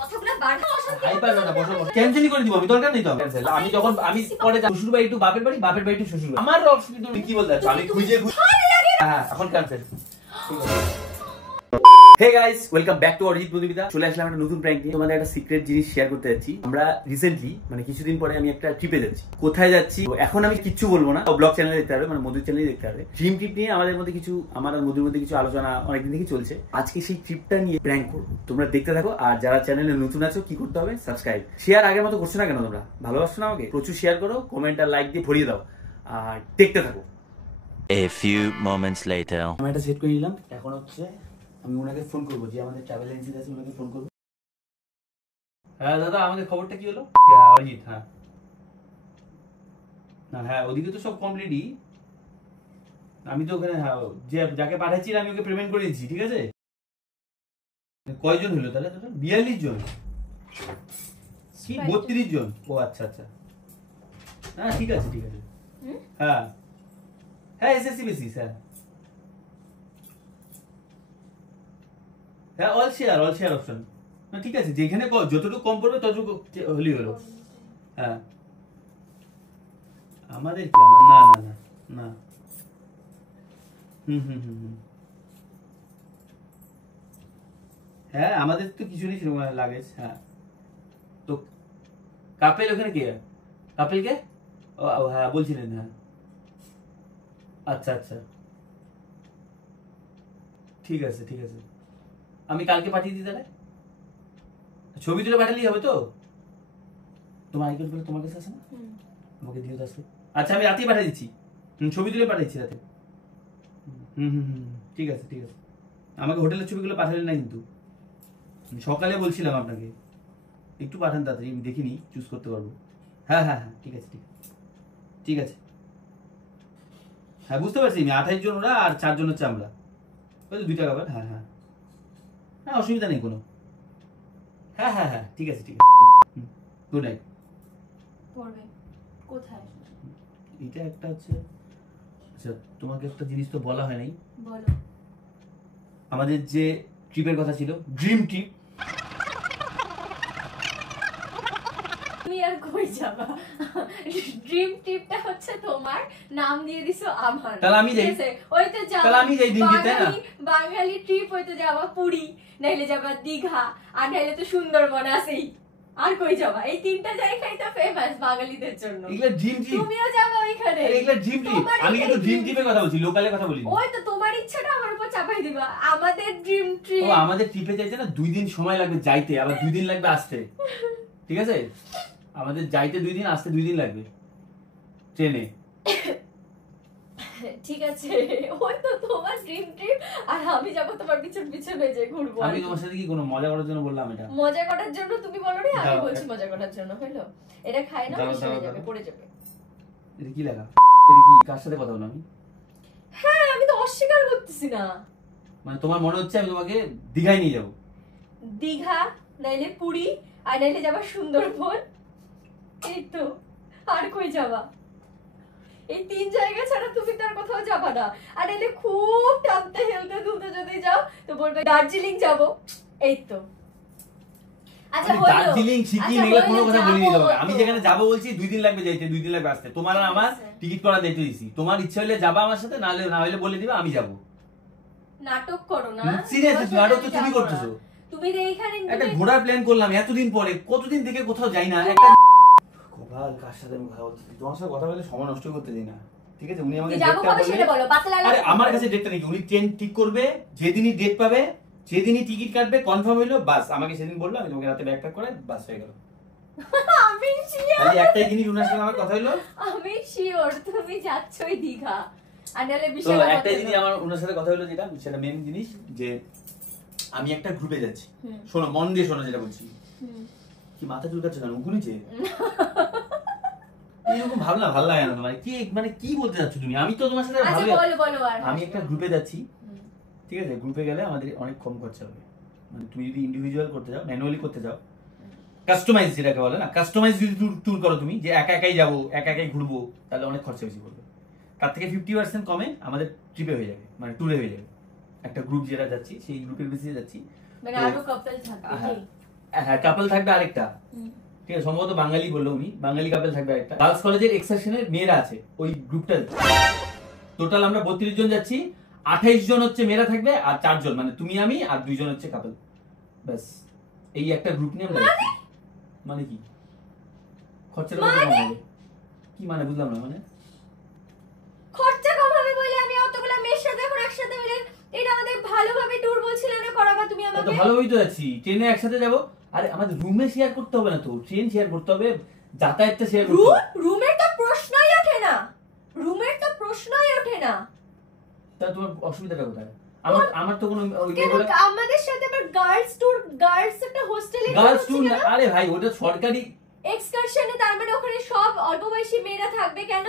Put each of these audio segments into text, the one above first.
কথাগুলো বারবার অশান্তি হাইপার না বসো ক্যান্সেল করে দিব আমি দরকার নেই তো ক্যান্সেল আমি যখন আমি পরে শ্বশুর বাড়ি একটু বাপের বাড়ি একটু শ্বশুর বাড়ি আমার অসুবিধা তুমি কি বলতে চাচ্ছ আমি খুঁজে হ্যাঁ এখন cancel Hey guys, welcome back to Arijit Pradipita. চলে আসলাম একটা নতুন প্র্যাঙ্ক নিয়ে। তোমাদের একটা সিক্রেট জিনিস শেয়ার করতে যাচ্ছি। আমরা রিসেন্টলি মানে কিছুদিন পরে আমি একটা ট্রিপে যাচ্ছি। কোথায় যাচ্ছি এখন আমি কিচ্ছু বলবো না, ব্লগ চ্যানেলে দেখতে হবে, মানে মধুর চ্যানেলে দেখতে হবে। ড্রিম ট্রিপ নিয়ে আমাদের মধ্যে কিছু আমার আর মধুর মধ্যে কিছু আলোচনা অনেকদিন থেকে চলছে। আজকে সেই ট্রিপটা নিয়ে প্র্যাঙ্ক করবো, তোমরা দেখতে থাকো। আর যারা চ্যানেলে নতুন আছো কি করতে হবে, সাবস্ক্রাইব শেয়ার আগের মতো করছো না কেন? তোমরা ভালোবাসো না আমাকে? প্রচুর শেয়ার করো, কমেন্ট আর লাইক দিয়ে ভরিয়ে দাও আর দেখতে থাকো। A few moments later আমি এটা সেট করে নিলাম। এখন হচ্ছে আমি ওনাকে ফোন করবো, যে আমাদের ট্রাভেল এজেন্সি আছে ওনাকে ফোন করবো। হ্যাঁ দাদা, আমাদের খবরটা কি হলো? অরিজিৎ, হ্যাঁ না হ্যাঁ ওদিকে তো সব কমপ্লিটই। আমি তো ওখানে হ্যাঁ যে যাকে পাঠাচ্ছি আমি ওকে পেমেন্ট করে দিচ্ছি, ঠিক আছে? কয়জন হলো তাহলে? 42 জন কি 32 জন? ও আচ্ছা আচ্ছা, হ্যাঁ ঠিক আছে ঠিক আছে। হ্যাঁ হ্যাঁ এসএসসি বেসিস, হ্যাঁ হ্যাঁ অল শেয়ার অপশন। না ঠিক আছে, যেখানে যতটুকু কম পড়বে ততটুকু হলেই হলো। হ্যাঁ আমাদের কি না না না না হ্যাঁ আমাদের তো কিছু নেই সেরকম লাগেজ। হ্যাঁ তো কাপেল ওখানে কে? কাপেল কে? ও হ্যাঁ বলছিলেন, হ্যাঁ আচ্ছা আচ্ছা ঠিক আছে ঠিক আছে। আমি কালকে পাঠিয়ে দিই তাহলে। ছবি তুলে পাঠালেই হবে তো? তোমার আইকন গুলো তোমার কাছে আছে না? আমাকে দিও তো আজকে। আচ্ছা আমি রাতেই পাঠিয়ে দিচ্ছি। ছবি তুলে পাঠাচ্ছি রাতে। ঠিক আছে ঠিক আছে। আমাকে হোটেলের ছবিগুলো পাঠালেন না কিন্তু, সকালে বলছিলাম আপনাকে একটু পাঠান তাড়াতাড়ি, আমি দেখিনি চুজ করতে পারবো। হ্যাঁ হ্যাঁ হ্যাঁ ঠিক আছে ঠিক আছে ঠিক আছে। হ্যাঁ বুঝতে পারছি আমি, 28 জন ওরা আর 4 জন হচ্ছে আমরা, ওই তো 2 টাকা ব্যাপার। হ্যাঁ হ্যাঁ হ্যাঁ অসুবিধা নেই কোনো। হ্যাঁ হ্যাঁ হ্যাঁ ঠিক আছে ঠিক আছে। Good night. পড়বে কোথায়? এটা একটা হচ্ছে, আচ্ছা তোমাকে একটা জিনিস তো বলা হয় নাই। বলো। আমাদের যে ট্রিপের কথা ছিল, ড্রিম ট্রিপ, তুমি আর কই যাবা? ড্রিম ট্রিপটা হচ্ছে তোমার, নাম দিয়ে দিছো আমার। তাহলে আমি যাই। ওই তো যাও, তাহলে আমি যাই ড্রিম ট্রিপে না? বাঙালি ট্রিপ ওই তো যাবা পুরী, নাইলে যাবা দীঘা, আর নাইলে তো সুন্দরবন আছেই। আর কই যাবা? এই তিনটা জায়গায় তো ফেমাস বাঙালিদের জন্য। এগুলা ড্রিম ট্রিপ। তুমিও যাবা ওইখানে। এগুলা ড্রিম ট্রিপ। আমি কিন্তু ড্রিম ট্রিপের কথা বলছি, লোকালের কথা বলিনি। ওই তো তোমার ইচ্ছাটা আমার উপর চাপাই দিবা। আমাদের ড্রিম ট্রিপ। ও আমাদের ট্রিপে যাইতে না 2 দিন সময় লাগবে যাইতে, আবার 2 দিন লাগবে আসতে, ঠিক আছে? আমাদের যাইতে 2 দিন, আসতে 2 দিন লাগবে ট্রেনে। ঠিক আছে, ওই তো তোমার ড্রিম ট্রিপ, আর আমি যাব তোমার পিছন পিছনে যে ঘুরবো। আমি তোমার সাথে কি কোনো মজা করার জন্য বললাম এটা? মজা করার জন্য তুমি বলো রে, আমি বলছি মজা করার জন্য। হলো এটা খায় না, বেশি হয়ে যাবে, পড়ে যাবে। এটা কি লাগা? এটা কি কার সাথে কথা বললাম আমি? হ্যাঁ আমি তো অস্বীকার করতেছি না। মানে তোমার মনে হচ্ছে আমি তোমাকে দীঘায় নিয়ে যাব? দীঘা নাইলে পুরী, আর নাইলে যাবা সুন্দরবন, এই তো। আর কই যাবা? এই 3 জায়গা ছাড়া তুমি তার কোথাও যাবা না। আর এলে খুব টানতে হেলতে দুলতে যদি যাও তো বলবে দার্জিলিং যাব, এই তো। আচ্ছা হলো দার্জিলিং সিকিম এগুলো কোনো কথা বলিনি তোমাকে। আমি যেখানে যাব বলছি 2 দিন লাগবে যাইতে, 2 দিন লাগবে আসতে। তোমার আর আমার টিকিট করা দায়িত্ব দিছি। তোমার ইচ্ছা হলে যাবা আমার সাথে, না হলে বলে দিবা আমি যাব। নাটক করো না। সিরিয়াসলি নাটক তো তুমি করতেছো। তুমি এইখানে একটা ঘোরার প্ল্যান করলাম এতদিন পরে, কতদিন থেকে কোথাও যাই না। একটা গোপাল কার সাথে আমি কথা বলছি, তোমার সাথে কথা বলে সময় নষ্ট করতে দিই না, ঠিক আছে? উনি আমাকে ডেটটা বলে, আরে আমার কাছে ডেটটা নেই, উনি ট্রেন ঠিক করবে, যেদিনই ডেট পাবে সেদিনই টিকিট কাটবে, কনফার্ম হইলো বাস। আমাকে সেদিন বললো, আমি তোমাকে রাতে ব্যাগ প্যাক করে বাস হয়ে গেল। আমি শিওর, খালি একটাই জিনিস উনার সাথে আমার কথা হইলো, আমি শিওর তুমি যাচ্ছই দীঘা। আর নালে তো বিশাল একটাই জিনিস আমার উনার সাথে কথা হইলো, যেটা সেটা মেইন জিনিস, যে আমি একটা গ্রুপে যাচ্ছি। শোনো, মন দিয়ে শোনো যেটা বলছি। কি মাথা চুলকাচ্ছে কেন? উকুনিছে এরকম ভাবনা ভালো লাগে না তোমার? কি মানে কি বলতে যাচ্ছ তুমি? আমি তো তোমার সাথে আমি একটা গ্রুপে যাচ্ছি, ঠিক আছে? গ্রুপে গেলে আমাদের অনেক কম খরচা হবে। মানে তুমি যদি ইন্ডিভিজুয়াল করতে যাও, ম্যানুয়ালি করতে যাও, কাস্টমাইজ যেটাকে বলে না, কাস্টমাইজ যদি ট্যুর করো তুমি, যে একা একাই যাবো একা একাই ঘুরবো, তাহলে অনেক খরচা বেশি পড়বে। তার থেকে 50% কমে আমাদের ট্রিপে হয়ে যাবে, মানে ট্যুরে হয়ে যাবে। একটা গ্রুপ যেটা যাচ্ছি সেই গ্রুপের বেসিসে যাচ্ছি, মানে আরো কাপল থাকবে। হ্যাঁ কাপল থাকবে আরেকটা, ঠিক আছে, সম্ভবত বাঙালি বললো উনি, বাঙালি কাপল থাকবে আরেকটা। গার্লস কলেজের এক্সেশনের মেয়েরা আছে ওই গ্রুপটা। টোটাল আমরা 32 জন যাচ্ছি, 28 জন হচ্ছে মেয়েরা থাকবে আর 4 জন মানে তুমি আমি আর 2 জন হচ্ছে কাপল। ব্যাস এই একটা গ্রুপ নিয়ে আমরা যাচ্ছি। মানে কি খরচাটা কত কম হবে? কি মানে বুঝলাম না। মানে খরচা কম হবে বলে আমি অতগুলা মেয়ের সাথে এখন একসাথে মিলে এটা আমাদের ভালোভাবে ট্যুর বলছিলে না করাবা তুমি তো আমাকে। ভালোই তো যাচ্ছি, ট্রেনে একসাথে যাব। আরে আমাদের রুমে শেয়ার করতে হবে না তো, ট্রেন শেয়ার করতে হবে, যাতায়াতটা শেয়ার করতে হবে। রুমের তো প্রশ্নই ওঠে না, রুমের তো প্রশ্নই ওঠে না। তা তোমার অসুবিধাটা কোথায়? আমার আমার তো কোনো কেন আমাদের সাথে আবার গার্লস ট্যুর, গার্লস একটা হোস্টেলে গার্লস ট্যুর না। আরে ভাই ওটা সরকারি এক্সকারশনে, তার মানে ওখানে সব অল্প বয়সী মেয়েরা থাকবে কেন?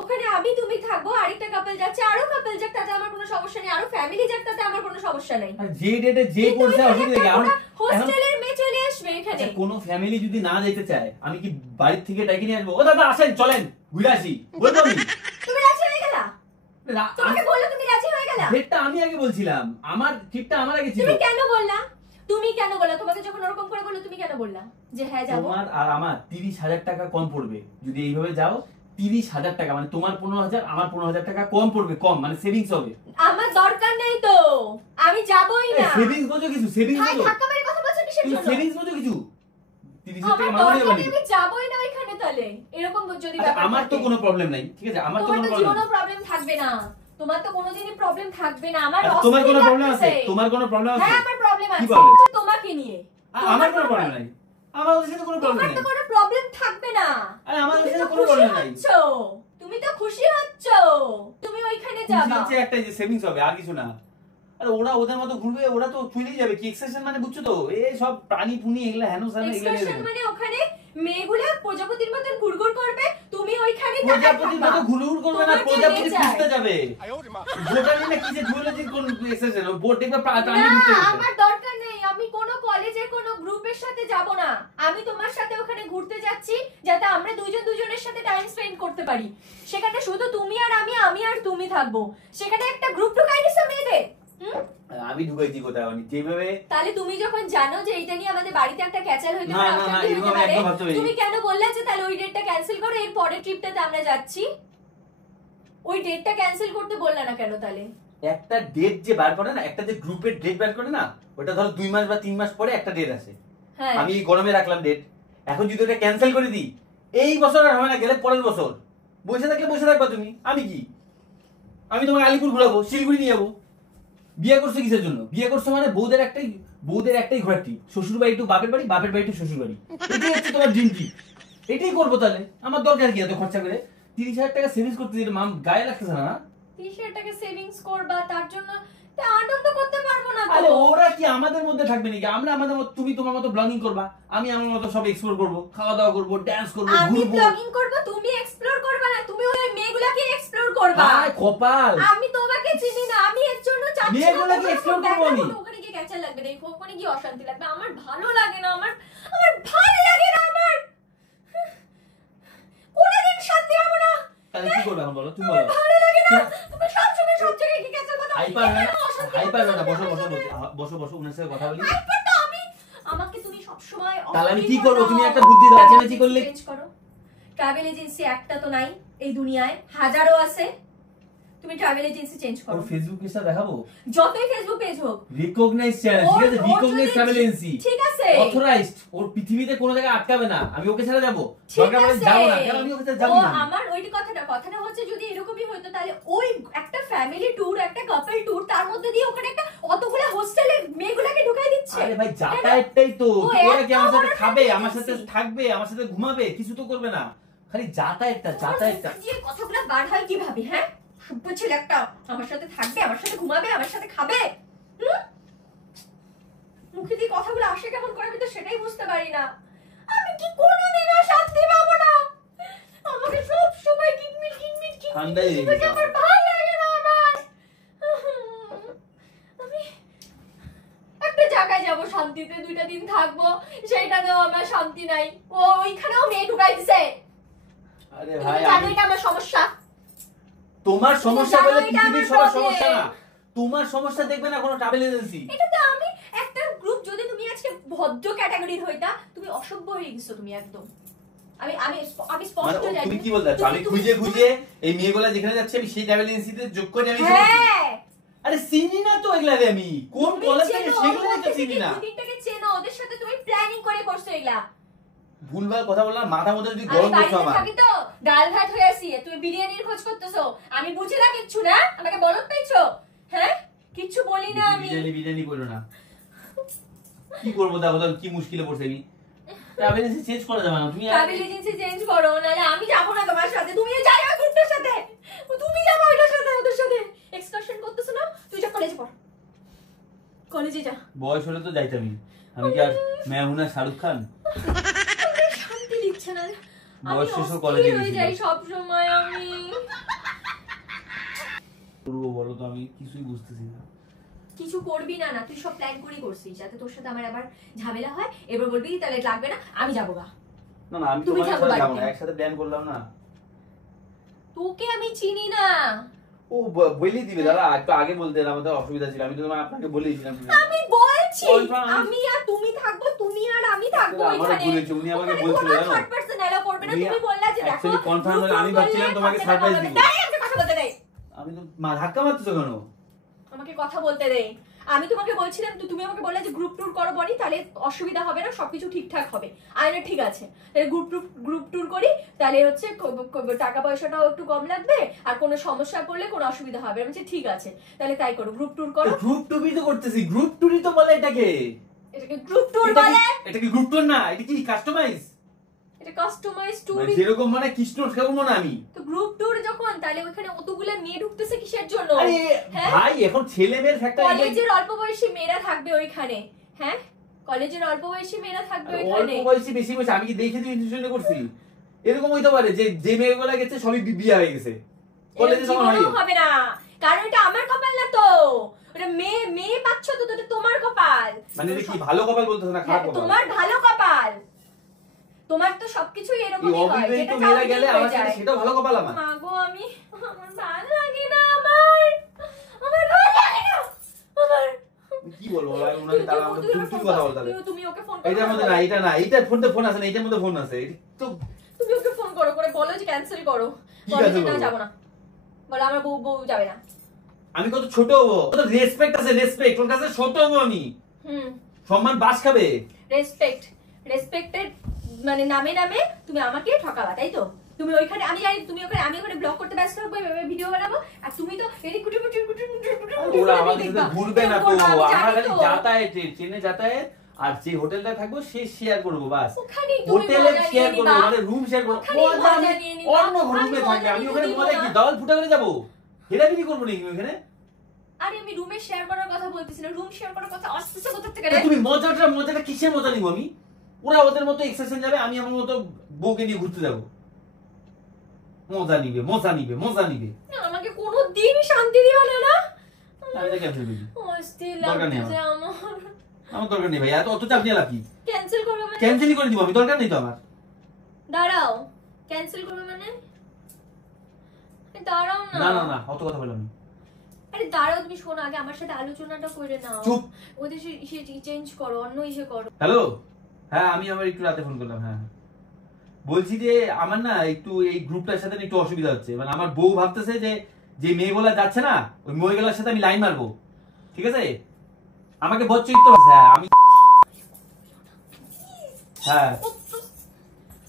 ওখানে আমি তুমি থাকবো, আরেকটা কাপল যাচ্ছে, আরো কাপল যাক, তাতে আমার কোনো সমস্যা নেই, আরো ফ্যামিলি যাক, তাতে আমার কোনো সমস্যা নেই। আর যে ডেটে যে করছে অসুবিধা কি? আমরা হোস্টেলের মেয়ে চলে আসবে এখানে। আচ্ছা কোনো ফ্যামিলি যদি না যেতে চায় আমি কি বাড়ি থেকে ডেকে নিয়ে আসবো? ও দাদা আসেন চলেন ঘুরে আসি বলতো আমি। তুমি রাজি হয়ে গেলা? তোমাকে বললো তুমি রাজি হয়ে গেলা? ডেটটা আমি আগে বলছিলাম, আমার ট্রিপটা আমার আগে ছিল। তুমি কেন বললা? তুমি কেন বললা? তোমাকে যখন ওরকম করে বললো তুমি কেন বললা যে হ্যাঁ যাবো? তোমার আর আমার 30,000 টাকা কম পড়বে যদি এইভাবে যাও। 30,000 টাকা মানে তোমার 15,000 আমার 15,000 টাকা কম পড়বে, কম মানে সেভিংস হবে। আমার দরকার নেই তো, আমি যাবোই না। সেভিংস বোঝো কিছু? সেভিংস ভাই বোঝো? ধাক্কা মেরে কথা বলছো কিসের তুমি জন্য? সেভিংস বোঝো কিছু? 30,000 টাকা আমার মামুলি দরকার হবে নেই, না। আমি যাবোই না ওইখানে তাহলে। এরকম যদি আচ্ছা, ব্যাপার আমার তো থাকে। কোনো প্রবলেম নাই, ঠিক আছে, আমার তো তোমার কোনো তো প্রবলেম জীবনেও প্রবলেম থাকবে না, তোমার তো কোনোদিনই প্রবলেম থাকবে না। আমার তোমার কোনো অস্থির প্রবলেম আছে? লাগতেছে। তোমার কোনো প্রবলেম আছে? হ্যাঁ আমার প্রবলেম কি আছে problem? তোমাকে নিয়ে। আমার কোনো প্রবলেম নাই, আমার ওদের সাথে কোনো প্রবলেম তোমার নাই। তো কোনো প্রবলেম থাকবে না। আরে আমার ওদের তুমি সাথে তো কোনো খুশি প্রবলেম নাই। হচ্ছো, তুমি তো খুশি হচ্ছো, তুমি ওইখানে যাবা। হচ্ছে একটা যে সেভিংস হবে আর কিছু না। আরে ওরা ওদের মতো ঘুরবে, ওরা তো চলেই যাবে। কি এক্সেশন মানে বুঝছো তো, এই সব প্রাণী পুনি এগুলা হেনো সানো এগুলা এক্সকারশন মানে ওখানে মেয়েগুলা প্রজাপতির মতন ঘুরঘুর করবে, তুমি ওইখানে প্রজাপতির মতো ঘুরঘুর করবে না, তোমার যে প্রজাপতি nature। খুঁজতে যাবে। বোটানি না কি যে জুওলজির কোন এক্সেশন, বোট দেখবে প্রাণী খুঁজতে না, যাবে। আমার দরকার নেই, আমি কোনো কলেজের কোনো গ্রুপের সাথে যাব না। আমি তোমার সাথে ওখানে ঘুরতে যাচ্ছি যাতে আমরা দুইজন দুজনের সাথে টাইম স্পেন্ড করতে পারি। সেখানে শুধু তুমি আর আমি আর তুমি থাকবো। সেখানে একটা গ্রুপ ঢুকাই দিছো মেয়েদের। আমি ঢুকাইছি কোথায় যেভাবে। তাহলে তুমি যখন জানো যে এটা নিয়ে আমাদের বাড়িতে একটা ক্যাচাল হইতে না, পারে, না, না, অশান্তি এরকম হইতে পারে, একদম ভাবতে পারিনি। তুমি কেন বললে যে তাহলে ওই ডেটটা ক্যান্সেল করো, এর পরের ট্রিপটাতে আমরা যাচ্ছি? ওই ডেটটা ক্যান্সেল করতে বললা না কেন তাহলে? একটা ডেট যে বার করে না, একটা যে গ্রুপের ডেট বার করে না, ওটা ধরো 2 মাস বা 3 মাস পরে একটা ডেট আসে। হ্যাঁ আমি গরমে রাখলাম ডেট, এখন যদি ওটা ক্যান্সেল করে দিই, এই বছর আর হবে না, গেলে পরের বছর। বসে থাকলে বসে থাকবা তুমি, আমি কি? আমি তোমাকে আলিপুর ঘুরাবো, শিলিগুড়ি নিয়ে যাবো। বিয়ে করছো কিসের জন্য? বিয়ে করছো মানে বউদের একটাই ঘোরার ট্রিপ, শ্বশুর বাড়ি টু বাপের বাড়ি, বাপের বাড়ি টু শ্বশুর বাড়ি। এটাই হচ্ছে তোমার ড্রিম ট্রিপ। এটাই করবো তাহলে। আমার দরকার কি এত খরচা করে? 30,000 টাকা সেভিংস করতে দিলে মাম গায়ে লাগতেছে না? 30,000 টাকা সেভিংস করবা, তার জন্য তা আনন্দ করতে পারবো না আরে তো? ওরা কি আমাদের মধ্যে থাকবে নাকি? আমরা আমাদের মতো, তুমি তোমার মতো ব্লগিং করবা, আমি আমার মতো সব এক্সপ্লোর করবো, খাওয়া দাওয়া করবো, ড্যান্স করবো, আমি ঘুরবো। ব্লগিং করব, তুমি এক্সপ্লোর করবা না, তুমি ওই মেয়েগুলাকে এক্সপ্লোর করবা। আয় কপাল। আমি তোমাকে চিনি না, আমি এর জন্য চাচ্ছি না মেয়েগুলাকে তোমার explore ব্যাগ করবো আমি। রাখো, ওখানে গিয়ে ক্যাচাল লাগবে না, ওখানে গিয়ে অশান্তি লাগবে, আমার ভালো লাগে না, আমার ভালো লাগে না, আমার কোনোদিন শান্তি পাবো না। তাহলে কি করবে এখন বলো, তুমি বলো। ভালো লাগে না, তুমি সব সময় সব জায়গায় গিয়ে ক্যাচাল করো। হাইপার না, হাইপার না, বসো বসো বসো বসো, উনার সাথে কথা বলি। হাইপারটা আমাকে তুমি সব সময় তাহলে আমি কি করবো? তুমি একটা বুদ্ধি দাও, চেঁচামেচি করলে। চেঞ্জ করো। ট্রাভেল এজেন্সি একটা তো নাই এই দুনিয়ায়, হাজারো আছে। তুমি ট্রাভেল এজেন্সি চেঞ্জ করো। ওর ফেসবুক পেজটা দেখাবো? যতই ফেসবুক পেজ হোক, রিকগনাইজ চ্যানেল, ঠিক আছে, রিকগনাইজ ট্রাভেল এজেন্সি, ঠিক আছে, অথরাইজড। ওর পৃথিবীতে কোনো জায়গায় আটকাবে না, আমি ওকে ছাড়া যাবো? ঠিক দরকার পড়লে আছে। যাবো না, কারণ আমি ওকে ছাড়া যাবো ও না। আমার ওইটি কথাটা হচ্ছে যদি এরকমই হতো তাহলে ওই একটা ফ্যামিলি ট্যুর, একটা কাপল ট্যুর, তার মধ্যে দিয়ে ওখানে একটা অতগুলা হোস্টেলে মেয়েগুলাকে ঢুকাই দিচ্ছে। আরে ভাই যাতায়াতটাই তো, ও ওরা কি আমার এত সাথে বড় খাবে, travel আমার সাথে agency। থাকবে, আমার সাথে ঘুমাবে, কিছু তো করবে না, খালি যাতায়াতটা। যে কথাগুলো বার হয় কিভাবে? হ্যাঁ, সভ্য ছেলে একটা, আমার সাথে থাকবে, আমার সাথে ঘুমাবে, আমার সাথে খাবে। মুখে দিয়ে কথাগুলো আসে কেমন করে আমি তো সেটাই বুঝতে পারি না। আমি কি কোনোদিনও শান্তি পাবো না? আমাকে সব সময় কিটমিট ঠান্ডাই লেগে গেছে আমার ভালো লাগে না আমার। আমি একটা জায়গায় যাবো শান্তিতে, 2টা দিন থাকবো, সেইটাতেও আমার শান্তি নাই। ও ওইখানেও মেয়ে ঢুকাই দিছে। আরে তুমি ভাই জানো এটা আমার সমস্যা। তোমার সমস্যা জানো বলে এটা পৃথিবীর আমার সবার problem। সমস্যা না। তোমার সমস্যা দেখবে না কোনো ট্রাভেল এজেন্সি। এটা তো আমি একটা গ্রুপ, যদি তুমি আজকে ভদ্র ক্যাটাগরির হইতা, তুমি অসভ্য হয়ে গেছো তুমি একদম। আমি আমি আমি মানে স্পষ্ট জানি তুমি কি বলতে চাচ্ছ? আমি খুঁজে খুঁজে এই মেয়েগুলা যেখানে যাচ্ছে আমি সেই ট্রাভেল এজেন্সিতে যোগ করে আমি হ্যাঁ আরে চিনি না তো এগুলা রে, আমি কোন কলেজ থেকে সেগুলো তো চিনি না। দুদিনটাকে চেনো, ওদের সাথে তুমি প্ল্যানিং করে করছো এগুলা। ভুলভাল কথা বললাম, মাথা মধ্যে যদি আমি গরম করছো বাড়িতে আমার। থাকি তো ডাল ভাত হয়ে আসি, তুমি বিরিয়ানির খোঁজ করতেছো, আমি বুঝি না কিচ্ছু না, আমাকে বলত পাইছো? হ্যাঁ কিচ্ছু বলি না আমি। বিরিয়ানি করো না, কি করবো দেখো তো কি মুশকিলে পড়ছে আমি। ট্রাভেল এজেন্সি চেঞ্জ করা যাবে না, তুমি ট্রাভেল এজেন্সি চেঞ্জ করো, নাহলে আমি যাবো না তোমার সাথে। তুমিও যাও ওই গ্রুপটার সাথে, তুমি যাবো ওইটার সাথে, ওদের সাথে এক্সকারশন করতেছো না? তুই যা কলেজে পড়, কলেজে যা। বয়স হলে তো যাইতামই, আমি কি আর मैं हूं ना শাহরুখ খান? শান্তি দিচ্ছে না, আমি বয়স শেষ অস্থির কলেজে হয়ে যাই সব সময়। আমি করবো বলো তো, আমি কিছুই বুঝতেছি না। কিছু করবি না, না তুই সব প্ল্যান করে করছিস যাতে তোর সাথে আমার আবার ঝামেলা হয়, এবার বলবি তাহলে লাগবে না, আমি যাবো গা। না না আমি তুমি তোমার থাকো সাথে যাবো না, বাড়িতে। একসাথে প্ল্যান করলাম না। তোকে আমি চিনি না। ও বলেই দিবে দাদা, একটু আগে বলতে না, আমাদের অসুবিধা ছিল, আমি তো তোমার আপনাকে বলেই দিলাম। আমি বলছি Confirm- আমি আর তুমি থাকবো, তুমি আর আমি থাকবো আমারও ওইখানে। বলেছে, উনি আমাকে ওখানে বলছিল, কোনো জানো? third person allow করবে না, উনি তুমি বললা যে দেখো actually confirm হলে আমি group ভাবছিলাম করলে তোমাকে থাকে না, surprise বলবে। দিব। দাঁড়িয়ে আমাকে কথা বলতে দেয়, আমি তো ধাক্কা মারতেছো কেন? আমাকে কথা বলতে দেয়। আমি তোমাকে বলছিলাম তো, তুমি আমাকে বললে যে গ্রুপ ট্যুর করো বনি, তাহলে অসুবিধা হবে না, সবকিছু ঠিকঠাক হবে। আয়না ঠিক আছে, তাহলে গ্রুপ ট্যুর করি, তাহলে হচ্ছে টাকা পয়সাটাও একটু কম লাগবে, আর কোনো সমস্যা পড়লে কোনো অসুবিধা হবে। আমি বলছি ঠিক আছে, তাহলে তাই করো, গ্রুপ ট্যুর করো। গ্রুপ টুরই তো করতেছি, গ্রুপ টুরই তো বলে এটাকে। এটাকে গ্রুপ ট্যুর বলে। এটা কি গ্রুপ টুর না, এটা কি কাস্টমাইজ? এটা কাস্টমাইজ ট্যুর। যেরকম মানে কৃষ্ণ কেমন না আমি। তো গ্রুপ ট্যুর যখন, তাহলে ওখানে অতগুলা মেয়ে ঢুকতেছে কিসের জন্য? আরে হ্যাঁ? ভাই এখন ছেলে মেয়ের ফ্যাক্টর, কলেজের অল্প বয়সী মেয়েরা থাকবে ওইখানে। হ্যাঁ কলেজের অল্প বয়সী মেয়েরা থাকবে অল্প ওইখানে। বয়সী বেশি বয়সী আমি কি দেখে তুমি ইনস্টিটিউশন করছি? এরকম হইতে পারে যে যে মেয়েগুলো গেছে সবই বিয়ে হয়ে গেছে কলেজে, এরকম তখন হয় জীবনেও হবে না, কারণ এটা আমার কপাল না তো, ওটা মেয়ে মেয়ে পাচ্ছ তো, তো এটা তোমার কপাল। মানে এটা কি ভালো কপাল বলতেছ না খারাপ হ্যাঁ, কপাল? তোমার ভালো কপাল, তোমার তো সবকিছুই এই এরকমই হয়, অবিবাহিত যেটা মেয়েরা চাউমিন গেলে হয়ে আমার সাথে যায়। সেটাও ভালো কপাল আমার। মাগো আমি, আমার ভালো লাগে না, আমার ভালো লাগে না আমার। কি বলবো ভাই, ওনাকে তাহলে আমাকে তুমি কথা বল তাহলে। তুমি ওকে ফোন এটার মধ্যে না, এটা না, এইটার ফোন আছে না, এটার মধ্যে ফোন আছে, এটা তো তুমি ওকে ফোন করো, করে বলো যে ক্যান্সেল করো, কি বলো যে cancel না করবো? যাবো না, বলো আমার বউ যাবে না। আমি কত ছোট হবো, কত রেসপেক্ট আছে, রেসপেক্ট ওর কাছে ছোট হবো আমি, সম্মান বাস খাবে। রেসপেক্টেড মানে নামে নামে তুমি আমাকে ঠকাবা, তাই তো? তুমি ওইখানে, আমি জানি তুমি ওখানে, আমি ওখানে ব্লগ করতে ব্যস্ত থাকবো, ভিডিও বানাবো, আর তুমি তো এদিক কুটুর কুটুর কুটুর কুটুর ওরা আমাদের সাথে ঘুরবে না তো, আমি আমরা জানি খালি তো। যাতায়াত, ট্রেনে যাতায়াত, আর যে হোটেলটা থাকবো সে শেয়ার করবো বাস। ওখানেই তুমি হোটেলে মজা শেয়ার নিয়ে করবো, নিবা। মানে রুম শেয়ার করবো, ওখানেই মজা আমি মজা নিয়ে নিবা। অন্য রুমে আমি থাকবে, আমি মজা ওখানে নিতে মজা দিব কি না। দেওয়াল ফুটা করে যাবো? হেরাফেরি করবো নাকি ওখানে? আরে আমি রুমে শেয়ার করার কথা বলতেছি না, রুম শেয়ার করার কথা আসতেছে কোথা থেকে তা রে? তুমি মজাটা কিসের মজা নিবো আমি? ওরা ওদের মতো এক্সারসাইজ যাবে, আমি আমার মতো বউকে নিয়ে ঘুরতে যাবো। মজা নিবে, মজা নিবে, মজা নিবে। না, আমাকে কোনোদিন শান্তি দিও না না। আমি এটা ক্যান্সেল করি, অস্থির দরকার নেই লাগছে আমার। আমার দরকার নেই ভাই, অত চাপ নিয়ে লাভ কি? ক্যান্সেল করবে মানে? ক্যান্সেলই করে দিব আমি, দরকার নেই তো আমার। দাঁড়াও, ক্যান্সেল করবে মানে? দাঁড়াও না। না না না, অত কথা বললাম না। আরে দাঁড়াও, তুমি শোনো আগে, আমার সাথে আলোচনাটা করে নাও। চুপ। ওদের সে চেঞ্জ করো, অন্য ইসে করো। হ্যালো, হ্যাঁ আমি আবার একটু রাতে ফোন করলাম। হ্যাঁ বলছি যে আমার না একটু এই গ্রুপটার সাথে না একটু অসুবিধা হচ্ছে, মানে আমার বউ ভাবতেছে যে যে মেয়েগুলা যাচ্ছে না ওই মেয়েগুলার সাথে আমি লাইন মারবো, ঠিক আছে? আমাকে বচ্চরিত্র, হ্যাঁ আমি, হ্যাঁ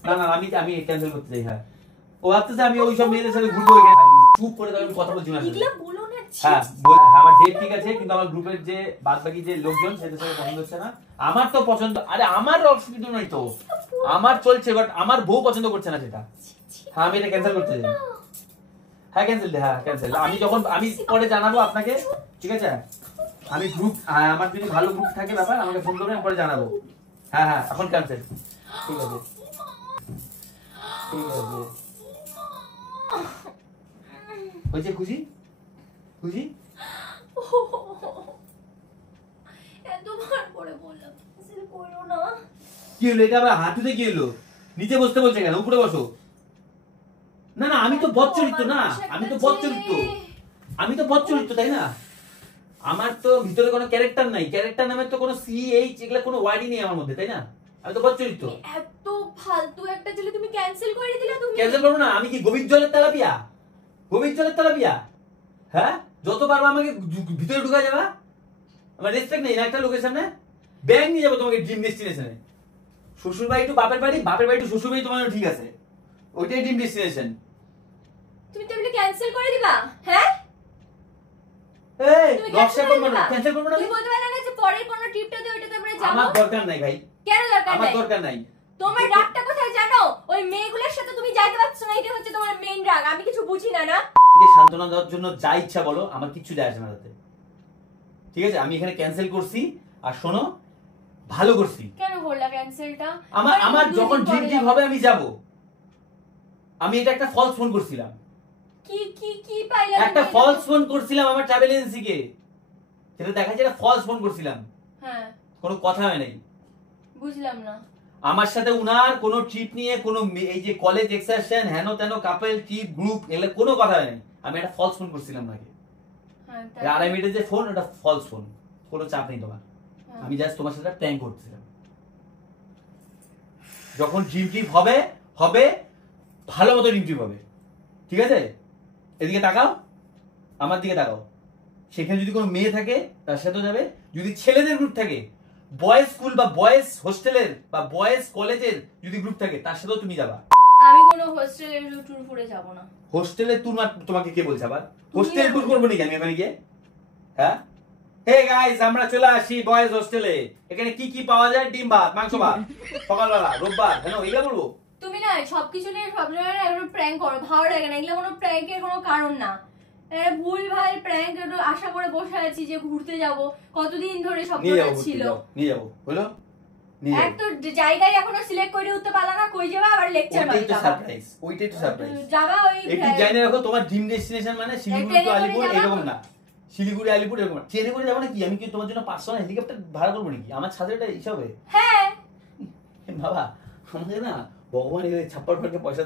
না না আমি আমি ক্যান্সেল করতে চাই। হ্যাঁ ও ভাবতেছে আমি ওই সব মেয়েদের সাথে ঘুরবো, চুপ করে তখন কথা বলছি না। এগুলা বলো না। হ্যাঁ আমার ডেট ঠিক আছে, কিন্তু আমার গ্রুপের যে বাদ বাকি যে লোকজন সেদের সাথে পছন্দ হচ্ছে না। আমার তো পছন্দ, আরে আমার অসুবিধা নয় তো, আমার চলছে, বাট আমার বউ পছন্দ করছে না সেটা। হ্যাঁ আমি এটা ক্যান্সেল করতে চাই। হ্যাঁ ক্যান্সেল, হ্যাঁ ক্যান্সেল। আমি যখন আমি পরে জানাবো আপনাকে, ঠিক আছে? আমি গ্রুপ, আমার যদি ভালো গ্রুপ থাকে ব্যাপার আমাকে ফোন করবেন, আমি পরে জানাবো। হ্যাঁ হ্যাঁ এখন ক্যান্সেল, ঠিক আছে ঠিক আছে। হয়েছে? খুশি খুশি? এতবার করে বললাম ক্যান্সেল করো না। কি হলো এটা আবার হাঁটুতে? কি হলো? নিচে বসতে বলছে কেন? উপরে বসো। না না আমি তো বদ চরিত্র না, আমি তো বদ চরিত্র, আমি তো বদ চরিত্র, তাই না? আমার তো ভিতরে কোনো ক্যারেক্টার নাই, ক্যারেক্টার নামের তো কোনো CH এগুলা কোনো ওয়ার্ডই নেই আমার মধ্যে, তাই না? আমি তো বচ্চরিত্র। এত ফালতু একটা ছেলে তুমি ক্যান্সেল করে দিলা তুমি। ক্যান্সেল করবো না, আমি কি গভীর জলের তেলাপিয়া? গভীর জলের তেলাপিয়া? হ্যাঁ, যত পারবো আমাকে ভিতরে ঢুকা যাবা। আমার রেসপেক্ট নেই না একটা লোকের সামনে? ব্যাংক নিয়ে যাবো তোমাকে ড্রিম ডেস্টিনেশনে। শ্বশুর বাড়ি টু বাপের বাড়ি, বাপের বাড়ি টু শ্বশুর বাড়ি, তোমার ঠিক আছে, ওইটাই ড্রিম ডেস্টিনেশন। তুমি তাহলে ক্যান্সেল করে দিবা? হ্যাঁ, এই তুমি নকশা cancel করবো করে না, দিবা? ক্যান্সেল করবো না। তুমি বলতে পারলে না যে পরের কোন ট্রিপটাতে ওইটাতে আমরা যাব? আমার দরকার নাই ভাই, কেন দরকার আমার নাই? দরকার নাই। তোমার রাগটা কোথায় জানো? ওই মেয়েগুলোর সাথে তুমি যাইতে পারছো না, এটা হচ্ছে তোমার মেইন রাগ। আমি কিছু বুঝি না। না, আমাকে সান্ত্বনা দেওয়ার জন্য যা ইচ্ছা বলো, আমার কিচ্ছু যায় আসে না তাতে। ঠিক আছে, আমি এখানে ক্যান্সেল করছি। আর শোনো, ভালো করছি। কেন করলা ক্যান্সেলটা? আমার যখন ড্রিম ট্রিপ হবে আমি যাব। আমি এটা একটা ফলস ফোন করছিলাম, কি কি কি পাইলা? একটা ফলস ফোন করছিলাম আমার ট্রাভেল এজেন্সিকে, সেটা দেখা যায় ফলস ফোন করছিলাম, হ্যাঁ, কোনো কথা হয় নাই। বুঝলাম না। আমার সাথে উনার কোনো ট্রিপ নিয়ে কোনো এই যে কলেজ এক্সকারশন হেন তেন কাপল ট্রিপ গ্রুপ এগুলো কোনো কথা হয় নাই। আমি একটা ফলস ফোন করছিলাম নাকি, হ্যাঁ, 2.5 মিনিটের যে ফোন, ওটা ফলস ফোন, কোনো চাপ নেই তোমার। হ্যাঁ। আমি জাস্ট তোমার সাথে প্র্যাঙ্ক করছিলাম। যখন ড্রিম ট্রিপ হবে হবে ভালো মতো ড্রিম ট্রিপ হবে, ঠিক আছে? এদিকে তাকাও, আমার দিকে তাকাও। সেখানে যদি কোনো মেয়ে থাকে তার সাথেও যাবে, যদি ছেলেদের গ্রুপ থাকে, বয়েজ স্কুল বা বয়েজ হোস্টেলের বা বয়েজ কলেজের যদি গ্রুপ থাকে তার সাথেও তুমি যাবা। আমি কোনো হোস্টেলের ট্যুর করে যাব না। হোস্টেলের ট্যুর তোমাকে কে বলছে আবার? হোস্টেল ট্যুর করবো নাকি আমি এখানে গিয়ে? হ্যাঁ, হে গাইস, আমরা চলে আসি বয়েজ হোস্টেলে। এখানে কি কি পাওয়া যায়? ডিম ভাত, মাংস ভাত, সকালবেলা রোববার, কেন এগুলো বলবো? তুমি না সবকিছু নিয়ে সব জায়গায় না এগুলো প্র্যাঙ্ক করো, ভালো লাগে না। এগুলো কোনো প্র্যাঙ্কের কোনো কারণ না। ভুল ভাল প্র্যাঙ্ক আশা করে বসে আছি যে ঘুরতে যাব, কতদিন ধরে নিয়ে স্বপ্নটা যাবো, ছিল। নিয়ে যাবো, হলো নিয়ে এক যাবো। তো জায়গায় এখনো সিলেক্ট করে উঠতে পারলা না, কই যাবা? আবার লেকচার ওইটাই তো মারতে সারপ্রাইজ, ওইটাই তো সারপ্রাইজ। যাবা ওই একটু জানিয়ে রাখো, তোমার ড্রিম ডেস্টিনেশন মানে শিলিগুড়ি টু আলিপুর এরকম না, শিলিগুড়ি আলিপুর এরকম না। ট্রেনে করে যাবো নাকি? আমি কি তোমার জন্য পার্সোনাল হেলিকপ্টার ভাড়া করবো নাকি? আমার ছাদের এটা হিসাবে? হ্যাঁ, বাবা, আমাকে না ভগবান এই ছাপ্পার পয়সা